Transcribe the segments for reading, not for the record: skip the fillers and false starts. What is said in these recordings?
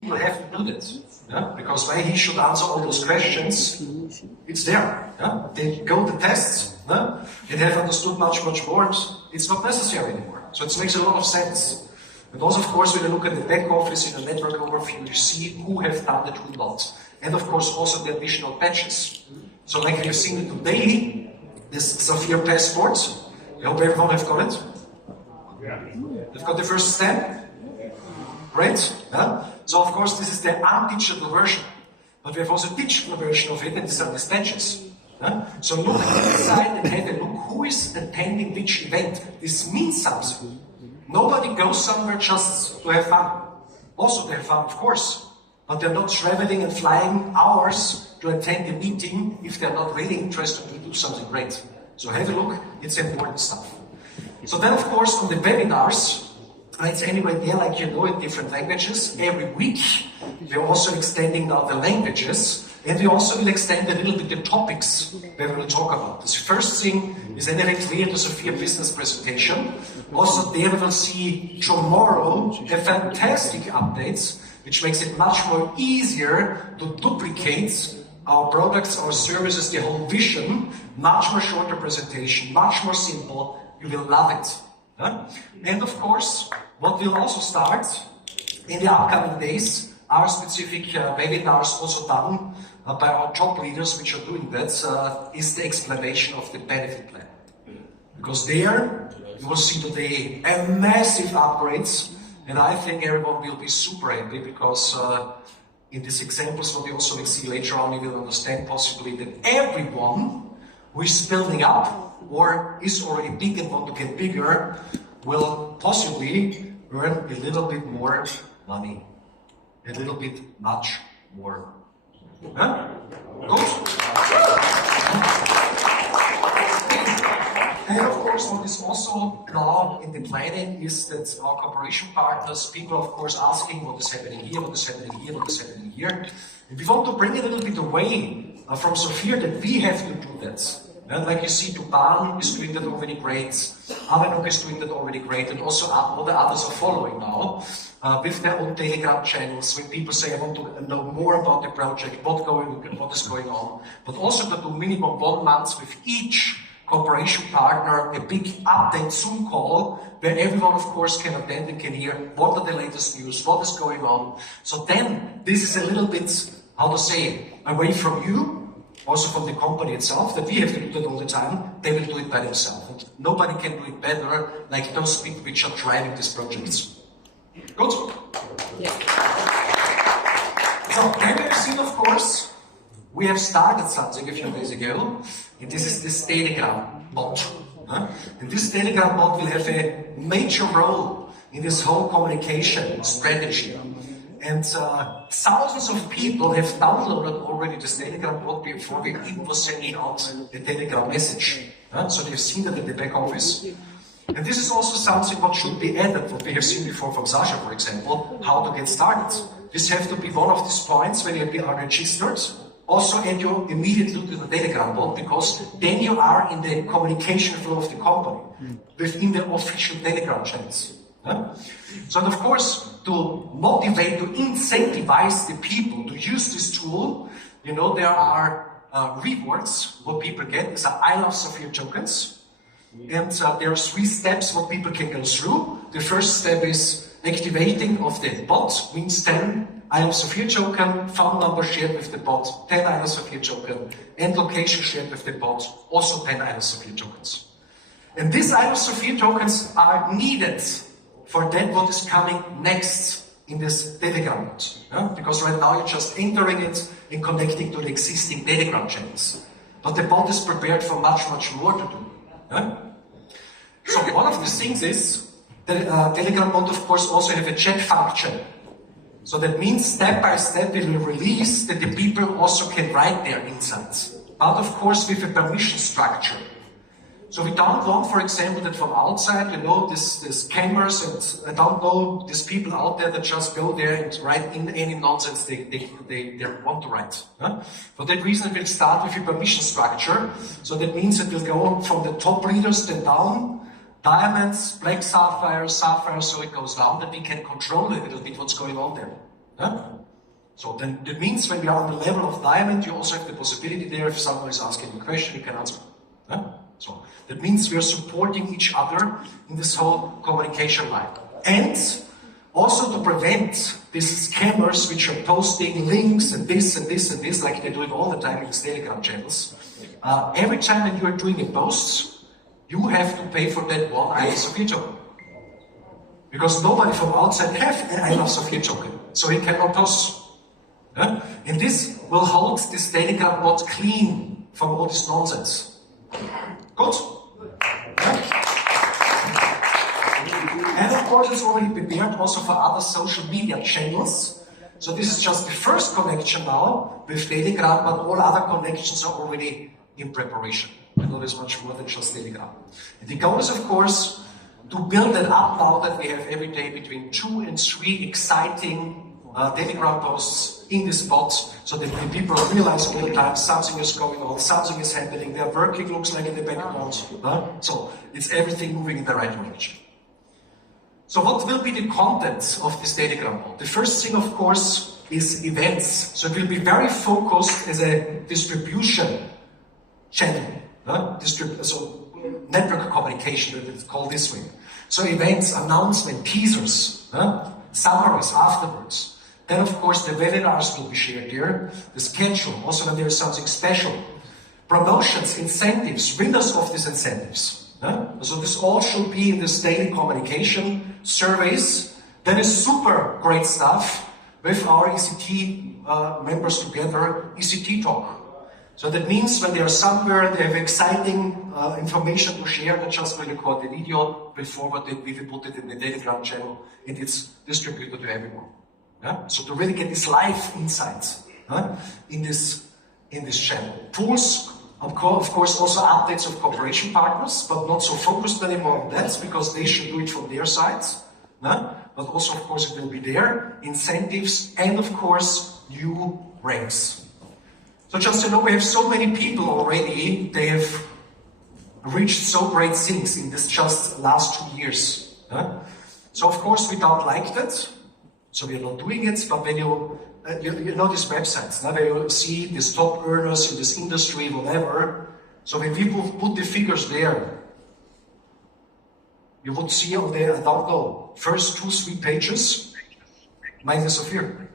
people have to do that. Yeah? Because why he should answer all those questions, it's there. Yeah? They go the tests, yeah? And have understood much more. It's not necessary anymore. So it makes a lot of sense. And also, of course, when you look at the back office in the network overview, you see who have done it, who not. And of course, also the additional patches. So like we have seen it today, this Sapphire passport. I hope everyone have got it. They've got the first step. Great. Yeah? So of course, this is the undigital version. But we have also a digital version of it, and these are these patches. Yeah? So look inside and have a look who is attending which event. This means something. Nobody goes somewhere just to have fun. Also to have fun, of course. But they're not traveling and flying hours to attend a meeting if they're not really interested to do something great. So have a look, it's important stuff. So then, of course, on the webinars, it's anyway there, like you know, in different languages. Every week, we're also extending now the languages. And we also will extend a little bit the topics that we will talk about. The first thing is anyway clear to Sophia business presentation. Also there we will see tomorrow a fantastic updates, which makes it much more easier to duplicate our products, our services, the whole vision. Much more shorter presentation, much more simple. You will love it. Yeah? And of course, what will also start in the upcoming days, our specific webinars also done by our top leaders which are doing that, is the explanation of the benefit plan. Because there, you will see today a massive upgrades, and I think everyone will be super happy because in these examples, what you also will see later on, you will understand possibly that everyone who is building up or is already big and want to get bigger will possibly earn a little bit more money, a little bit much more. Huh? Good. And of course, what is also now in the planning is that our cooperation partners, people of course asking what is happening here, what is happening here, what is happening here. And we want to bring it a little bit away from Sophia that we have to do that. And like you see, Duban is doing that already great, Avanok is doing that already great, and also all the others are following now with their own Telegram channels, when people say, I want to know more about the project, what is going on, but also to do minimum 1 month with each cooperation partner, a big update Zoom call, where everyone of course can attend and can hear what are the latest news, what is going on. So then, this is a little bit, how to say, away from you, also from the company itself, that we have to do that all the time. They will do it by themselves. And nobody can do it better like those people which are driving these projects. Good? Yeah. So, then we have seen, of course, we have started something a few days ago, and this is this Telegram bot. And this Telegram bot will have a major role in this whole communication strategy. And thousands of people have downloaded already this Telegram bot before we even was sending out the Telegram message. So they've seen that in the back office. And this is also something what should be added, what we have seen before from Sasha, for example, how to get started. This have to be one of these points when you are registered. Also, and you immediately look at the Telegram bot, because then you are in the communication flow of the company, within the official Telegram channels. So, and of course, to motivate, to incentivize the people to use this tool, you know, there are rewards what people get. These are I Love Sapphire tokens. And there are 3 steps what people can go through. The first step is activating of the bot, means 10 I Love Sapphire token, phone number shared with the bot, 10 I Love Sapphire token, and location shared with the bot, also 10 I Love Sapphire tokens. And these I Love Sapphire tokens are needed for that what is coming next in this Telegram bot. Because right now you're just entering it and connecting to the existing Telegram channels. But the bot is prepared for much more to do. So one of the things is the Telegram bot, of course, also have a chat function. So that means step by step it will release that the people also can write their insights. But of course with a permission structure. So we don't want, for example, that from outside, you know, this scammers and I don't know, these people out there that just go there and write in any nonsense they want to write. For that reason, it will start with a permission structure. So that means it will go from the top leaders then down, diamonds, black sapphire, sapphire, so it goes down, that we can control a little bit what's going on there. Yeah? So then that means when we are on the level of diamond, you also have the possibility there, if someone is asking a question, you can answer. Yeah? So that means we are supporting each other in this whole communication line. And also to prevent these scammers which are posting links and this and this and this, like they do it all the time in these Telegram channels. Every time that you are doing a post, you have to pay for that one I love Sophia token. Because nobody from outside has an I love Sophia token. So he cannot post. Yeah? And this will hold this Telegram bot clean from all this nonsense. Good? Yeah? And of course it's already prepared also for other social media channels. So this is just the first connection now with Telegram, but all other connections are already in preparation. I know there's much more than just Telegram. And the goal is of course to build it up now that we have every day between 2 and 3 exciting Telegram posts in this bot, so that the people realize all the time something is going on, something is happening, their working looks like in the background. So it's everything moving in the right direction. So what will be the content of this Telegram bot? The first thing, of course, is events. So it will be very focused as a distribution channel. So network communication, it's called this way. So events, announcement, teasers, summaries afterwards. Then, of course, the webinars will be shared here. The schedule, also when there is something special. Promotions, incentives, winners of these incentives. So this all should be in this daily communication, surveys. Then is super great stuff with our ECT members together, ECT talk. So that means when they are somewhere, they have exciting information to share, they just will record the video, will forward it, we will put it in the Telegram channel, and it's distributed to everyone. Yeah? So to really get these live insights in this channel. Tools, of course, also updates of cooperation partners, but not so focused anymore on that, because they should do it from their sides. But also, of course, it will be there. Incentives, and of course, new ranks. So just to know, we have so many people already, they have reached so great things in this just last 2 years. So of course we don't like that, so we are not doing it, but when you know these websites, where you see these top earners in this industry, whatever, so when people put the figures there, you would see on the, I don't know, first 2-3 pages, minus of here.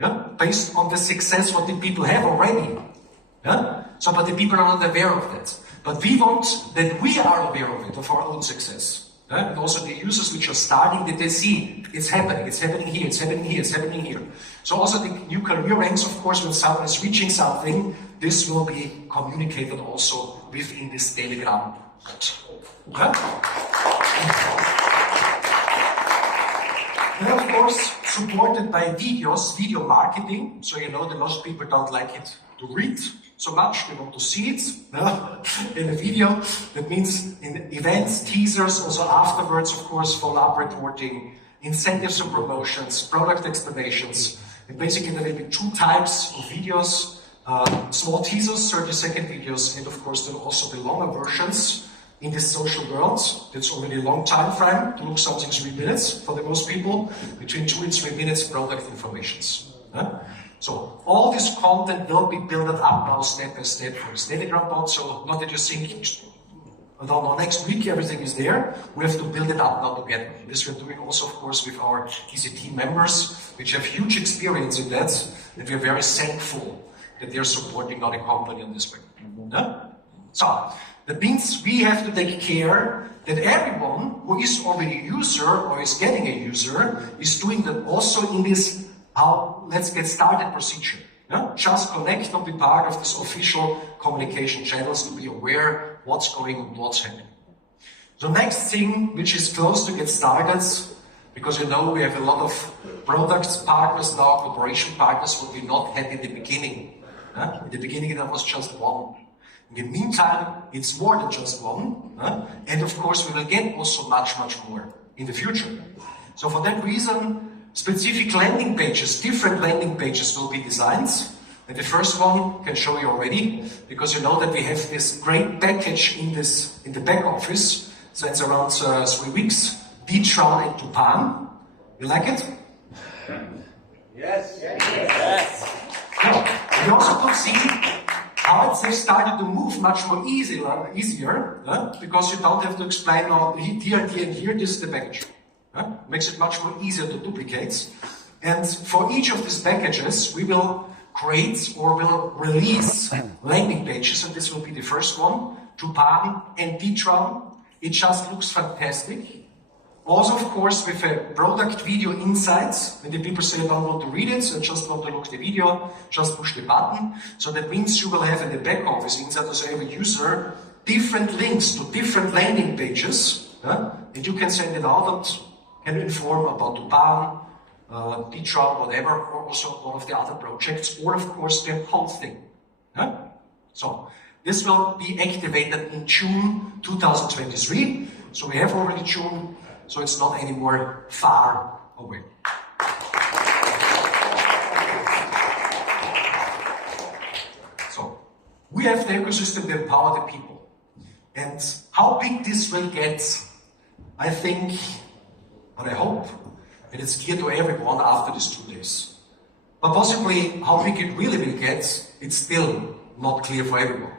Yeah? Based on the success what the people have already. Yeah? So, but the people are not aware of that. But we want that we are aware of it, of our own success. Yeah? And also the users which are starting, that they see it's happening here, it's happening here, it's happening here. So also the new career ranks, of course, when someone is reaching something, this will be communicated also within this Telegram. Yeah? And of course, supported by videos, video marketing. So you know that most people don't like it to read so much, they want to see it in a video. That means in events, teasers, also afterwards, of course, follow-up reporting, incentives and promotions, product explanations. And basically there will be 2 types of videos, small teasers, 30-second videos, and of course there will also be longer versions. In this social world, it's already a long time frame to look something 3 minutes for the most people, between 2 and 3 minutes product informations. So all this content will be built up now step by step for this Telegram bot. So not that you think, no, next week everything is there. We have to build it up now together. This we're doing also, of course, with our ECT members, which have huge experience in that, and we are very thankful that they are supporting now the company in this way. So that means we have to take care that everyone who is already a user or is getting a user is doing that also in this let's get started procedure. Just connect and be part of this official communication channels to be aware what's going on, what's happening. The next thing, which is close to get started, because you know we have a lot of product partners now, cooperation partners who we not had in the beginning. In the beginning there was just one. In the meantime, it's more than just one. And of course we will get also much more in the future. So for that reason, specific landing pages, different landing pages will be designed. And the first one can show you already, because you know that we have this great package in the back office. So it's around 3 weeks. Beach run at Tupan. You like it? Yes. Yes. Now, we also could see how it started to move much more easier because you don't have to explain now here and here and here, this is the package. Makes it much more easier to duplicate. And for each of these packages, we will create or will release landing pages, and this will be the first one, to PAN and Titran. It just looks fantastic. Also, of course, with a product video insights. When the people say, I don't want to read it, so I just want to look at the video, just push the button. So that means you will have in the back office, inside of every user, different links to different landing pages. And you can send it out and can inform about the PAN, Titran, whatever, or also one of the other projects, or of course the whole thing. So this will be activated in June 2023. So we have already June, so it's not anymore far away. So we have the ecosystem that empower the people. And how big this will get, I think, and I hope, and it's clear to everyone after these 2 days. But possibly how big it really will get, it's still not clear for everyone.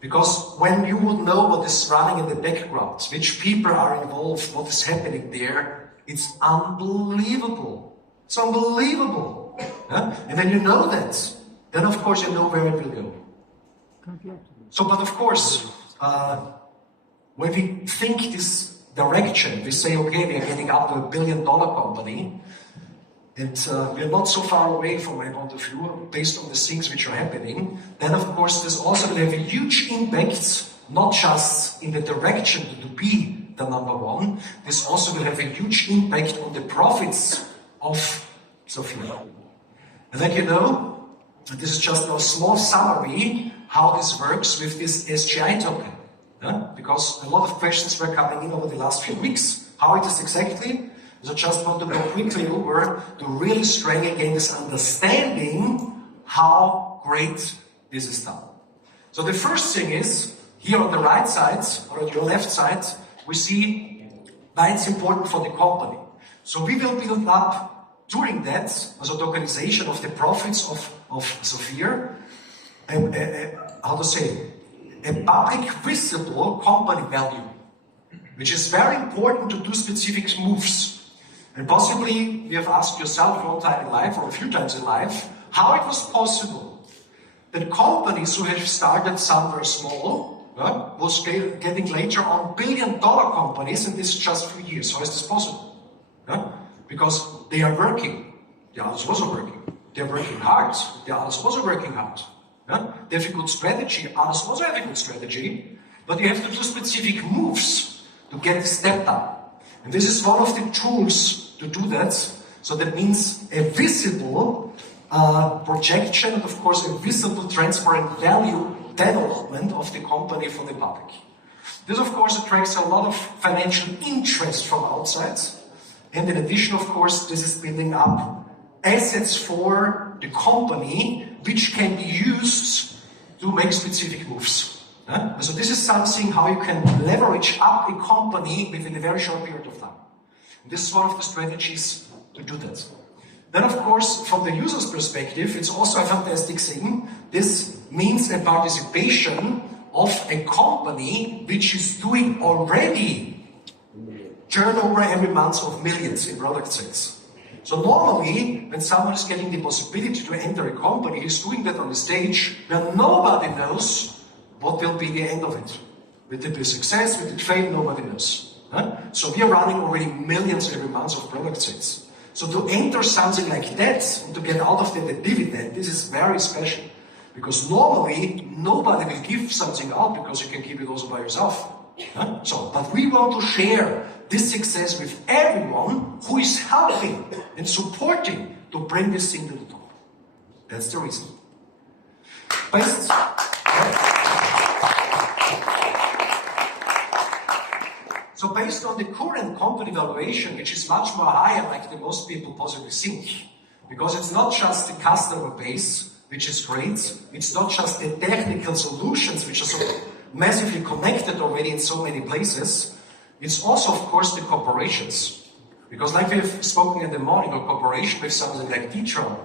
Because when you would know what is running in the background, which people are involved, what is happening there, it's unbelievable. It's unbelievable. And when you know that, then of course you know where it will go. So, but of course, when we think this direction, we say, okay, we are getting up to $1 billion company, and we're not so far away from my point of view, based on the things which are happening, then of course this also will have a huge impact, not just in the direction to be the number one, this also will have a huge impact on the profits of Sophia. And like you know, this is just a small summary how this works with this SGI token. Because a lot of questions were coming in over the last few weeks, how it is exactly. So just want to go quickly over to really strengthen again this understanding how great this is done. So the first thing is, here on the right side, or on your left side, we see why it's important for the company. So we will build up during that, as the organization of the profits of Sophia, how to say, a public visible company value, which is very important to do specific moves. And possibly you have asked yourself one time in life, or a few times in life, how it was possible that companies who have started somewhere small was getting later on billion-dollar companies in this just few years. How is this possible? Because they are working. The others also working. They are working hard. The others also working hard. They have a good strategy. Others also have a good strategy. But you have to do specific moves to get the step done. And this is one of the tools to do that. So that means a visible projection and of course a visible transparent value development of the company for the public. This of course attracts a lot of financial interest from outside. And in addition, of course, this is building up assets for the company which can be used to make specific moves. So this is something how you can leverage up a company within a very short period of time. And this is one of the strategies to do that. Then of course, from the user's perspective, it's also a fantastic thing. This means a participation of a company which is doing already turnover every month of millions in product sales. So normally, when someone is getting the possibility to enter a company, he's doing that on the stage where nobody knows what will be the end of it. Will it be a success? Will it fail? Nobody knows. So we are running already millions every month of product sales. So to enter something like that and to get out of the dividend, this is very special. Because normally, nobody will give something out because you can keep it also by yourself. But we want to share this success with everyone who is helping and supporting to bring this thing to the top. That's the reason. So based on the current company valuation, which is much more higher like the most people possibly think, because it's not just the customer base, which is great, it's not just the technical solutions, which are so massively connected already in so many places, it's also, of course, the corporations. Because like we have spoken in the morning, a cooperation with something like Detroit,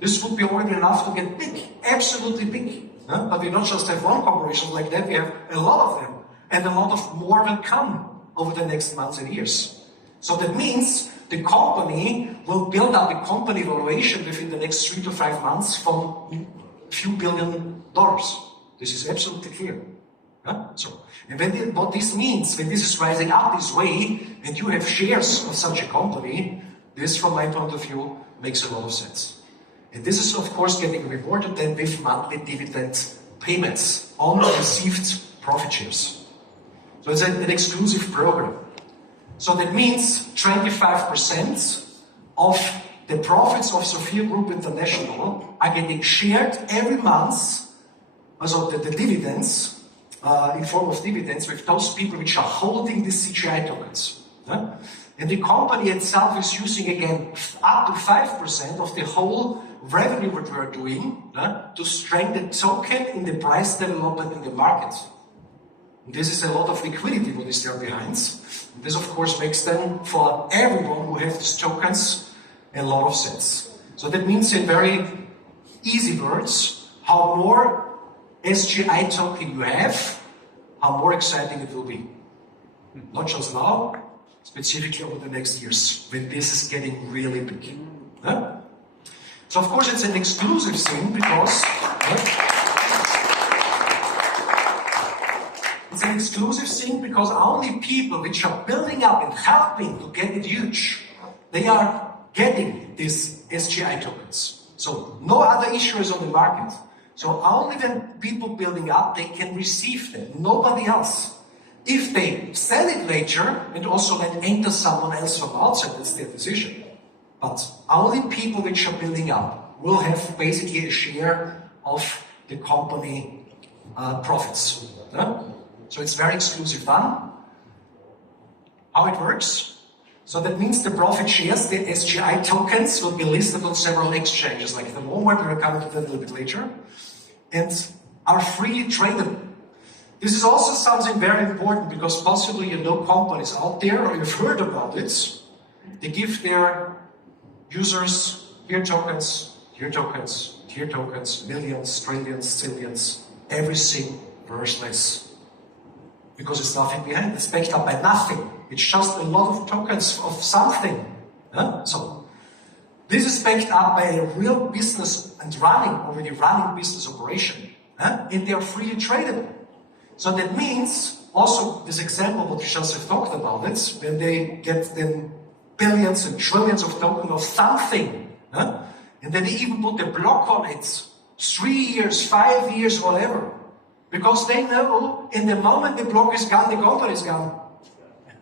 this would be already enough to get big, absolutely big. But we don't just have one corporation like that, we have a lot of them. And a lot of more will come over the next months and years. So that means the company will build up a company valuation within the next 3 to 5 months from a few $1 billion. This is absolutely clear. So, and what this means, when this is rising up this way, and you have shares of such a company, this, from my point of view, makes a lot of sense. And this is, of course, getting rewarded then with monthly dividend payments on received profit shares. So it's an exclusive program. So that means 25% of the profits of Sophia Group International are getting shared every month, also the dividends, in form of dividends, with those people which are holding these CGI tokens. And the company itself is using, again, up to 5% of the whole revenue that we are doing to strengthen the token in the price development in the market. And this is a lot of liquidity what is there behind. And this, of course, makes them, for everyone who has these tokens, a lot of sense. So that means, in very easy words, how more SGI token you have, how more exciting it will be. Not just now, specifically over the next years, when this is getting really big. So of course it's an exclusive thing because it's an exclusive thing because only people which are building up and helping to get it huge, they are getting these SGI tokens. So no other issuers on the market. So only when people building up, they can receive them, nobody else. If they sell it later and also let enter someone else from outside, that's their decision. But only people which are building up will have basically a share of the company profits. So it's very exclusive one. How it works? So that means the profit shares, the SGI tokens, will be listed on several exchanges, like the Walmart, we'll come to that a little bit later, and are freely tradable. This is also something very important because possibly you know companies out there, or you've heard about it. They give their users here tokens, here tokens, here tokens, millions, trillions, zillions, everything worthless. Because it's nothing behind, it's backed up by nothing. It's just a lot of tokens of something. So this is backed up by a real business and already running business operation. And they are freely tradable. So that means, also this example what we just have talked about, it's when they get then billions and trillions of tokens of something, and then they even put a block on it, 3 years, 5 years, whatever. Because they know in the moment the block is gone, the company is gone.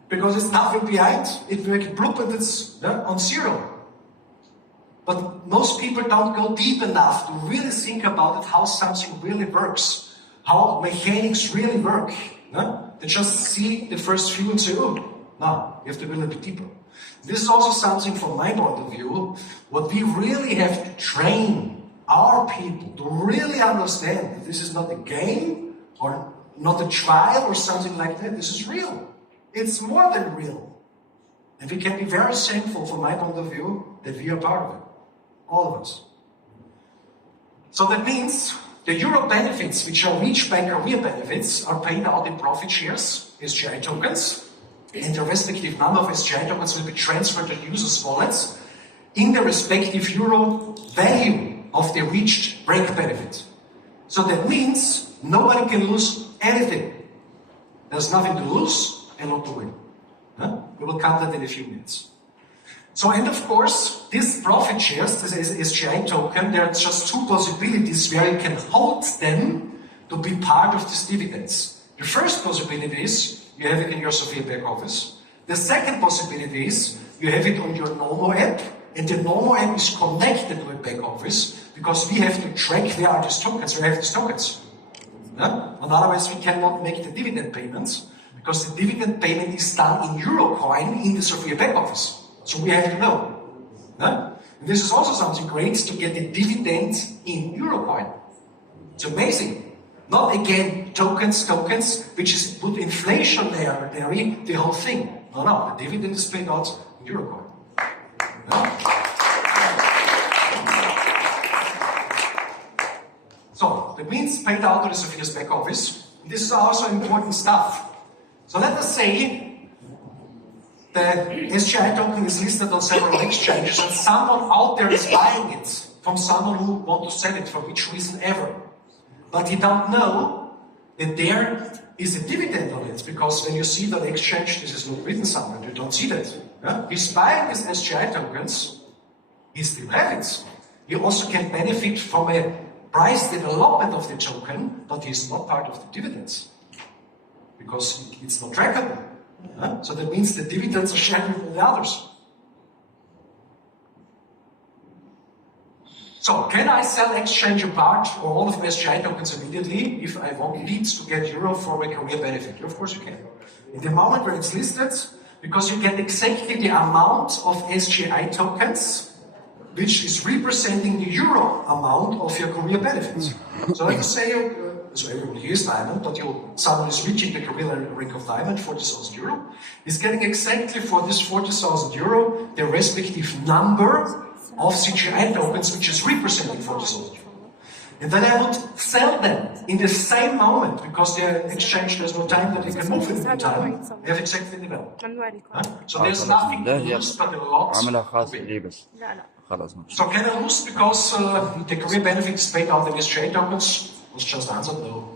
Because it's nothing behind, it will get bloop and it's on zero. But most people don't go deep enough to really think about it, how something really works, how mechanics really work. They just see the first few and say, oh, no, you have to go a little bit deeper. This is also something from my point of view, what we really have to train our people to really understand that this is not a game or not a trial or something like that. This is real. It's more than real. And we can be very thankful from my point of view that we are part of it. All of us. So that means the euro benefits, which are reached by career benefits, are paid out in profit shares, SGI tokens, and the respective number of SGI tokens will be transferred to users' wallets in the respective euro value of the reached break benefit. So that means nobody can lose anything. There's nothing to lose and not to win. We will come to that in a few minutes. So, and of course, these profit shares, this is SGI token, there are just two possibilities where you can hold them to be part of these dividends. The first possibility is you have it in your Sophia back office. The second possibility is you have it on your Nomo app, and the Nomo app is connected to a back office because we have to track where are these tokens, where have these tokens. And otherwise we cannot make the dividend payments because the dividend payment is done in Eurocoin in the Sophia back office. So we have to know. And this is also something great to get the dividend in Eurocoin. It's amazing. Not again tokens, which is put inflationary the whole thing. No, the dividend is paid out in euro coin. Yeah? So that means paid out to the Sophia's back office. And this is also important stuff. So let us say the SGI token is listed on several exchanges and someone out there is buying it from someone who wants to sell it for which reason ever. But you don't know that there is a dividend on it, because when you see that exchange, this is not written somewhere, you don't see that. Yeah? He's buying these SGI tokens, he still has it. He also can benefit from a price development of the token, but he's not part of the dividends, because it's not trackable. Yeah? So that means the dividends are shared with the others. So, can I sell exchange a part or all of my SGI tokens immediately if I want needs to get euro for a career benefit? Of course you can. In the moment where it's listed, because you get exactly the amount of SGI tokens which is representing the euro amount of your career benefits. So let us say, so everybody here is diamond, but someone is reaching the career rank of diamond, 40,000 euro, is getting exactly for this 40,000 euro the respective number of CGI tokens which is representing 40,000 euro. And then I would sell them in the same moment, because the exchange, there's no time that you can move in the time. I have exactly the value. So there's nothing to lose but a lot to win. So can I lose because the career benefit is paid out in SGI tokens? Was just answered no.